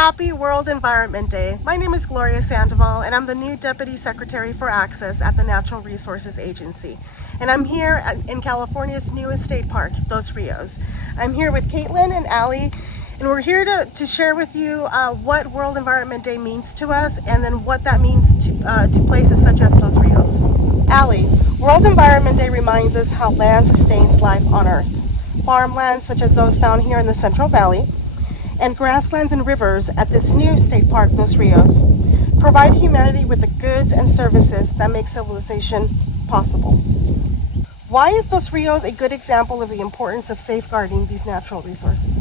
Happy World Environment Day. My name is Gloria Sandoval and I'm the new Deputy Secretary for Access at the Natural Resources Agency. And I'm here in California's newest state park, Dos Rios. I'm here with Caitlin and Allie, and we're here to share with you what World Environment Day means to us and then what that means to places such as Dos Rios. Allie, World Environment Day reminds us how land sustains life on Earth. Farmlands such as those found here in the Central Valley and grasslands and rivers at this new state park, Dos Rios, provide humanity with the goods and services that make civilization possible. Why is Dos Rios a good example of the importance of safeguarding these natural resources?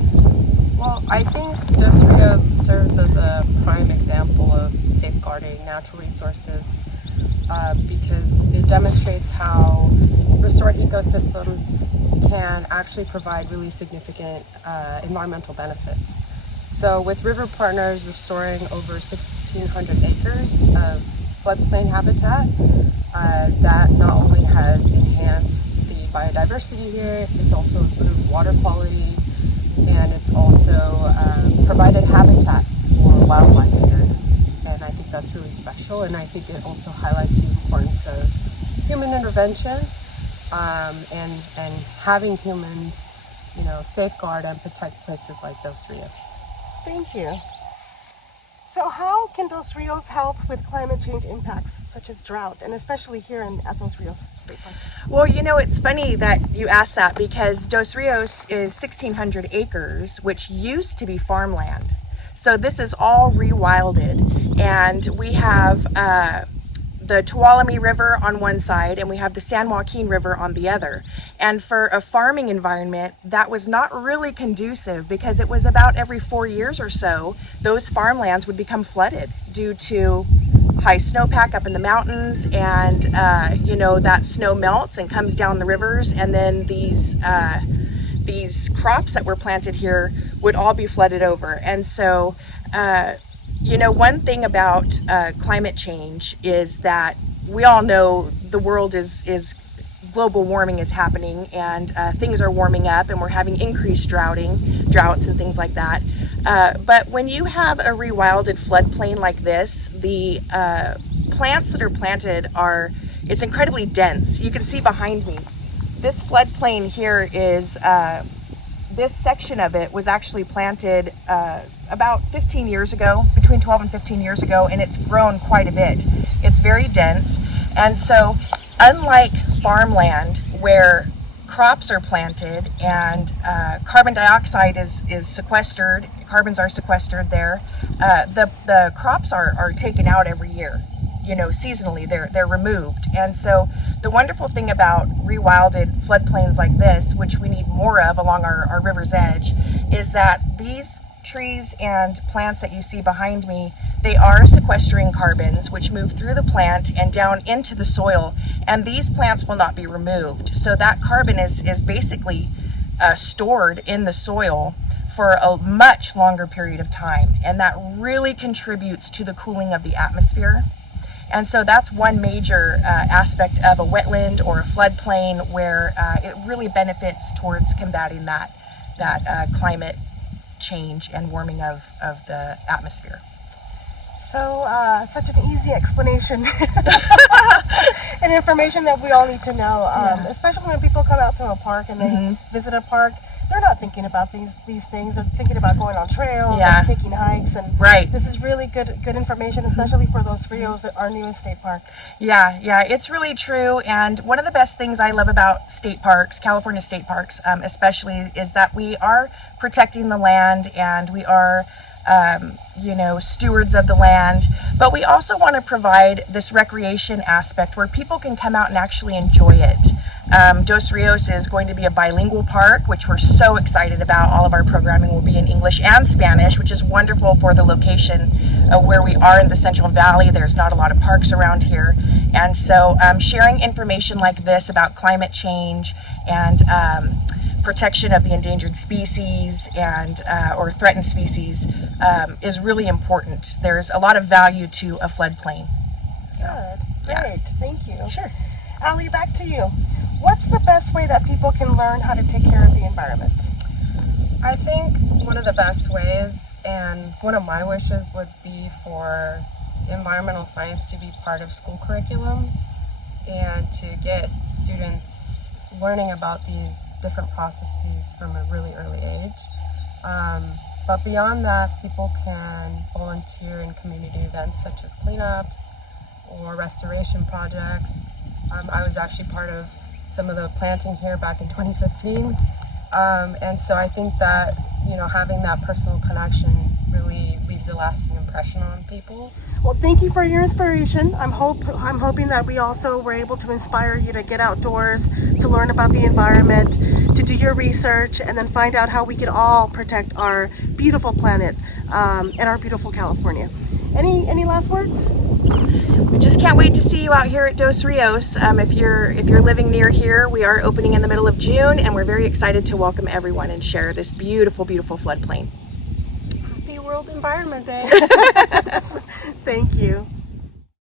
Well, I think Dos Rios serves as a prime example of safeguarding natural resources because it demonstrates how restored ecosystems can actually provide really significant environmental benefits. So with River Partners restoring over 1,600 acres of floodplain habitat, that not only has enhanced the biodiversity here, it's also improved water quality, and it's also provided habitat for wildlife here. And I think that's really special, and I think it also highlights the importance of human intervention and having humans, safeguard and protect places like Dos Rios. Thank you. So how can Dos Rios help with climate change impacts such as drought, and especially here at Dos Rios State Park? Well, it's funny that you asked that because Dos Rios is 1,600 acres, which used to be farmland. So this is all rewilded, and we have the Tuolumne River on one side and we have the San Joaquin River on the other. And for a farming environment, that was not really conducive because it was about every 4 years or so, those farmlands would become flooded due to high snowpack up in the mountains, and that snow melts and comes down the rivers, and then these crops that were planted here would all be flooded over. And so one thing about climate change is that we all know the world is global warming is happening, and things are warming up, and we're having increased droughts and things like that. But when you have a rewilded floodplain like this, the plants that are planted it's incredibly dense. You can see behind me, this floodplain here is, this section of it was actually planted about 15 years ago, between 12 and 15 years ago, and it's grown quite a bit. It's very dense, and so unlike farmland where crops are planted and carbon dioxide is sequestered, carbons are sequestered there, the crops are taken out every year. Seasonally they're removed. And so the wonderful thing about rewilded floodplains like this, which we need more of along our river's edge, is that these trees and plants that you see behind me, they are sequestering carbons which move through the plant and down into the soil, and these plants will not be removed. So that carbon is basically stored in the soil for a much longer period of time, and that really contributes to the cooling of the atmosphere. And so that's one major aspect of a wetland or a floodplain where it really benefits towards combating that climate change and warming of the atmosphere. So such an easy explanation and information that we all need to know, especially when people come out to a park and they visit a park. They're not thinking about these things. They're thinking about going on trails and taking hikes, and this is really good information, especially for Dos Rios, our newest state park. Yeah, it's really true. And one of the best things I love about state parks, California state parks especially, is that we are protecting the land, and we are stewards of the land, but we also want to provide this recreation aspect where people can come out and actually enjoy it. Dos Rios is going to be a bilingual park, which we're so excited about. All of our programming will be in English and Spanish, which is wonderful for the location of where we are in the Central Valley. There's not a lot of parks around here. And so sharing information like this about climate change and protection of the endangered species and or threatened species is really important. There's a lot of value to a floodplain. So, good. Great. Thank you. Sure. Allie, back to you. What's the best way that people can learn how to take care of the environment? I think one of the best ways, and one of my wishes would be for environmental science to be part of school curriculums and to get students learning about these different processes from a really early age. But beyond that, people can volunteer in community events such as cleanups or restoration projects. I was actually part of some of the planting here back in 2015. And so I think that, having that personal connection really leaves a lasting impression on people. Well, thank you for your inspiration. I'm hoping that we also were able to inspire you to get outdoors, to learn about the environment, to do your research, and then find out how we can all protect our beautiful planet and our beautiful California. Any last words? We just can't wait to see you out here at Dos Rios. If you're living near here, we are opening in the middle of June, and we're very excited to welcome everyone and share this beautiful, beautiful floodplain. Happy World Environment Day. Thank you.